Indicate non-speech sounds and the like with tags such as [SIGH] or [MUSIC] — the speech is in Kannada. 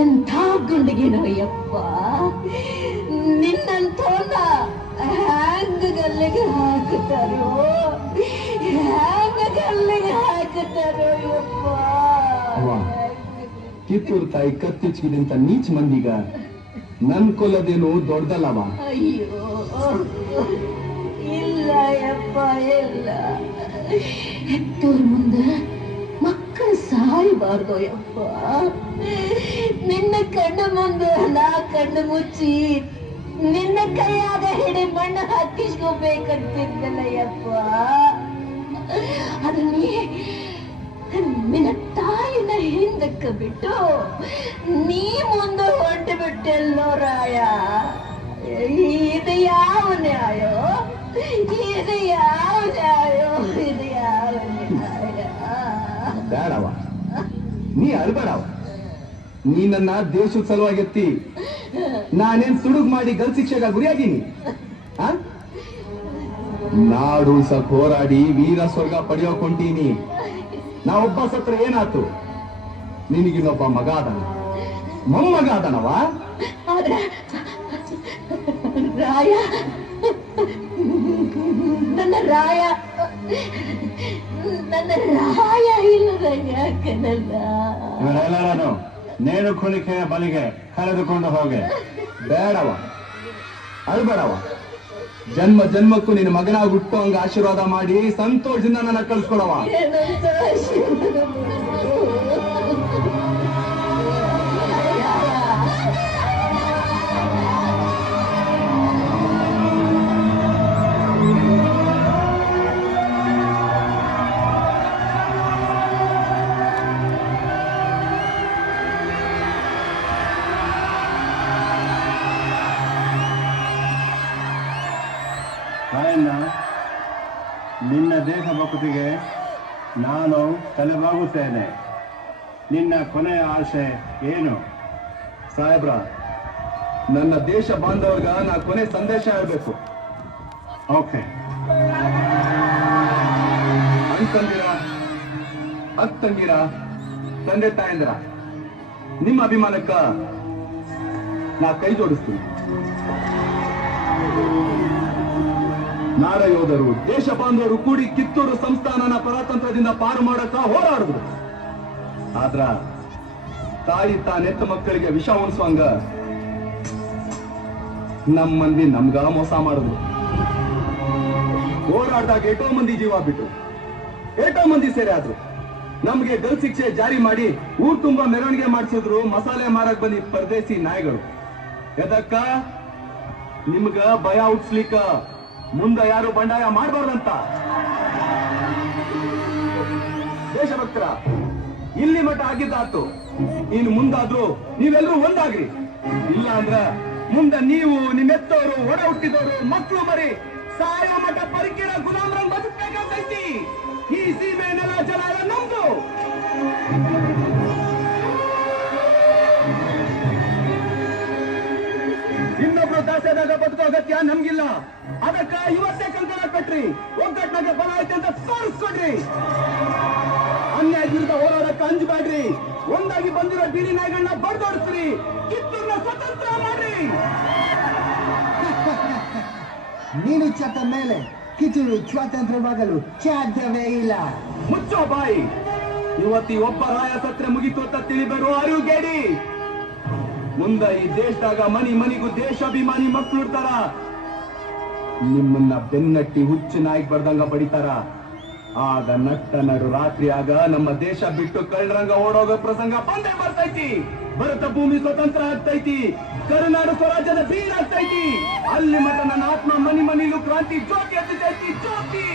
ಎಂಥ ಗುಂಡಿಗೆನೋ ಯಪ್ಪ ನಿನ್ನಂಥವ್ನ ಹ್ಯಾಂಗ ಗಲ್ಲಿಗೆ ಹಾಕುತ್ತಾರೋ? ಹ್ಯಾಂಗ ಗಲ್ಲಿಗೆ ಹಾಕುತ್ತಾರೋ ಯಪ್ಪ. ಕಿತ್ತೂರು ತಾಯಿ ಕತ್ತಿಚ್ಚಿದಂತ ನೀಚ್ ಮಂದಿಗ. ನನ್ ಕೊಲ್ಲದೇನು ದೊಡ್ಡದಲ್ಲವ? ಅಯ್ಯೋ ಇಲ್ಲ ಯಪ್ಪ ಇಲ್ಲ. ಕಿತ್ತೂರು ಮುಂದೆ ಸಾಯಬಾರ್ದು, ಯಪ್ಪ. ನಿನ್ನ ಕಣ್ಣು ಮುಂದೆ ನಾ ಕಣ್ಣು ಮುಚ್ಚಿ. ನಿನ್ನ ಕೈಯಾಗ ಹಿಡಿ ಮಣ್ಣು ಹಾಕಿಸ್ಕೋಬೇಕಂತಿದ್ದಲ್ಲ ಯಪ್ಪ. ಅದು ನೀ ನಿನ್ನ ತಾಯಿನ ಹಿಂದಕ್ಕೆ ಬಿಟ್ಟು ನೀ ಮುಂದೆ ಹೊರಟು ಬಿಟ್ಟೆಲ್ಲೋ ರಾಯ. ಇದು ಯಾವ ನ್ಯಾಯ? ಇದು ಯಾವ ನ್ಯಾಯ? ಇದು ಯಾವ ನ್ಯಾಯ? ಬೇಡವ? ನೀ ಅಳ್ಬೇಡ. ನೀ ನನ್ನ ದೇಶದ ಸಲುವಾಗಿ ಎತ್ತಿ ನಾನೇನ್ ತುಡುಗ್ ಮಾಡಿ ಗಲ್ ಶಿಕ್ಷೆಗ ಗುರಿಯಾಗೀನಿ? ನಾಡು ಉಳ್ಸಕ್ ಹೋರಾಡಿ ವೀರ ಸ್ವರ್ಗ ಪಡೆಯೋಕೊಂಡೀನಿ. ನಾ ಒಬ್ಬ ಸತ್ರ ಏನಾತು? ನಿನಗಿನ್ನೊಬ್ಬ ಮಗ ಅದನ ಮೊಮ್ಮಗ ಅದನವ ರಾಯ. ನನ್ನ ರಾಯ. ನನ್ನ ರಾಯ ಇಲ್ಲದ ಯಾಕನಲ್ಲ ಇವರೆಲ್ಲರನ್ನು ನೇಣು ಕುಣಿಕೆಯ ಬಲಿಗೆ ಕರೆದುಕೊಂಡು ಹೋಗೆ. ಬೇಡವ. ಅಳ್ಬೇಡವ. ಜನ್ಮ ಜನ್ಮಕ್ಕೂ ನಿನ್ನ ಮಗನಾಗಿ ಹುಟ್ಟು ಹಂಗ ಆಶೀರ್ವಾದ ಮಾಡಿ ಸಂತೋಷದಿಂದ ನನ್ನ ಕಳ್ಸ್ಕೊಡವ. ನಿನ್ನ ದೇಶಭಕ್ತಿಗೆ ನಾನು ತಲೆಬಾಗುತ್ತೇನೆ. ನಿನ್ನ ಕೊನೆಯ ಆಸೆ ಏನು? ಸಾಹೇಬ್ರ, ನನ್ನ ದೇಶ ಬಾಂಧವ್ರಿಗ ನಾ ಕೊನೆ ಸಂದೇಶ ಹೇಳಬೇಕು. ಓಕೆ. ಅಣ್ತಂದಿರ ಅತ್ತಂಗಿರ, ತಂದೆ ತಾಯಂದಿರ, ನಿಮ್ಮ ಅಭಿಮಾನಕ್ಕ ನಾ ಕೈ ಜೋಡಿಸ್ತೀನಿ. ನಾಡ ಯೋಧರು ದೇಶ ಬಾಂಧವರು ಕೂಡಿ ಕಿತ್ತೂರು ಸಂಸ್ಥಾನನ ಪರತಂತ್ರದಿಂದ ಪಾರು ಮಾಡಕ್ಕ ಹೋರಾಡಿದ್ರು. ಆದ್ರ ತಾಯಿ ತಾನೆತ್ತ ಮಕ್ಕಳಿಗೆ ವಿಷ ಉಣಿಸುವಂಗ ನಮ್ಮ ಮಂದಿ ನಮ್ಗ ಮೋಸ ಮಾಡಿದ್ರು. ಹೋರಾಡ್ದಾಗ ಎಷ್ಟೋ ಮಂದಿ ಜೀವ ಬಿಟ್ಟು ಎಷ್ಟೋ ಮಂದಿ ಸೇರಿ ಆದ್ರು. ನಮ್ಗೆ ಗಲ್ ಶಿಕ್ಷೆ ಜಾರಿ ಮಾಡಿ ಊರ್ ತುಂಬಾ ಮೆರವಣಿಗೆ ಮಾಡಿಸಿದ್ರು, ಮಸಾಲೆ ಮಾರಕ್ ಬಂದಿ ಪರದೇಸಿ ನಾಯಿಗಳು. ಎದಕ್ಕ? ನಿಮ್ಗ ಭಯ ಹುಟ್ಸ್ಲಿಕ್ಕ. ಮುಂದ ಯಾರು ಬಂಡಾಯ ಮಾಡಬಾರ್ದಂತ? ದೇಶಭಕ್ತರ, ಇಲ್ಲಿ ಮಟ್ಟ ಆಗಿದ್ದಾತು. ಇನ್ನು ಮುಂದಾದ್ರೂ ನೀವೆಲ್ಲರೂ ಒಂದಾಗ್ರಿ. ಇಲ್ಲ ಅಂದ್ರ ಮುಂದೆ ನೀವು ನಿಮ್ಮೆತ್ತವರು, ಒಡ ಹುಟ್ಟಿದವರು, ಮಕ್ಕಳು ಮರಿ, ಸಾಯೋ ಮಠ, ಪರಿಕಿರ, ಗುಲಾಮ್ರಂಗ್ ಬದುಕಬೇಕಾಗೈತಿ ಈ ದಾಸದಾಗ ಬದುಕೋ ಅಗತ್ಯ ನಮ್ಗಿಲ್ಲ. ಅದಕ್ಕ ಇವತ್ತೇ ಕಂಕಣ ಕಟ್ರಿ. ಒಗ್ಗಟ್ನಾಗ ಬಲ ಐತೆ ಅಂತ ತೋರಿಸ್ಕೊಡ್ರಿ. ಅನ್ಯಾಯ ವಿರುದ್ಧ ಹೋರಾಡಕ್ಕ ಅಂಜಬೇಡ್ರಿ ಒಂದಾಗಿ ಬಂದಿರೋ ಬಿಡಿ ನಾಯಿಗಳನ್ನ ಬಡ್ದೋಡಿಸ್ರಿ ಕಿತ್ತೂರ್ನ ಸ್ವತಂತ್ರ ಮಾಡ್ರಿ. [LAUGHS] ನೀನು ಚತ್ತ ಮೇಲೆ ಕಿತ್ತೂರು ಸ್ವಾತಂತ್ರ್ಯವಾಗಲು ಸಾಧ್ಯವೇ ಇಲ್ಲ. ಮುಚ್ಚೋ ಬಾಯಿ. ಇವತ್ತಿ ಒಬ್ಬ ರಾಯ ಸತ್ರೆ ಮುಗಿತು ಅಂತ ತಿಳಿಬೇರು ಅರಿವುಗೇಡಿ ಮುಂದ ಈ ದೇಶದಾಗ ಮನಿ ಮನಿಗೂ ದೇಶಾಭಿಮಾನಿ ಮಕ್ಕಳು ಇರ್ತಾರ. ನಿಮ್ಮನ್ನ ಬೆನ್ನಟ್ಟಿ ಹುಚ್ಚು ನಾಯಿಗೆ ಬರ್ದಂಗ ಬಡಿತಾರ. ಆಗ ನಟ್ಟ ನಡು ರಾತ್ರಿ ಆಗ ನಮ್ಮ ದೇಶ ಬಿಟ್ಟು ಕಳ್ಳರಂಗ ಓಡೋಗೋ ಪ್ರಸಂಗ ಬಂದೇ ಬರ್ತೈತಿ. ಭರತ ಭೂಮಿ ಸ್ವತಂತ್ರ ಆಗ್ತೈತಿ. ಕರುನಾಡು ಸ್ವರಾಜ್ಯದ ಬೀರ್ ಆಗ್ತೈತಿ. ಅಲ್ಲಿ ಮಠ ನನ್ನ ಆತ್ಮ ಮನಿ ಮನಿಲೂ ಕ್ರಾಂತಿ ಜ್ಯೋತಿ ಜ್ಯೋತಿ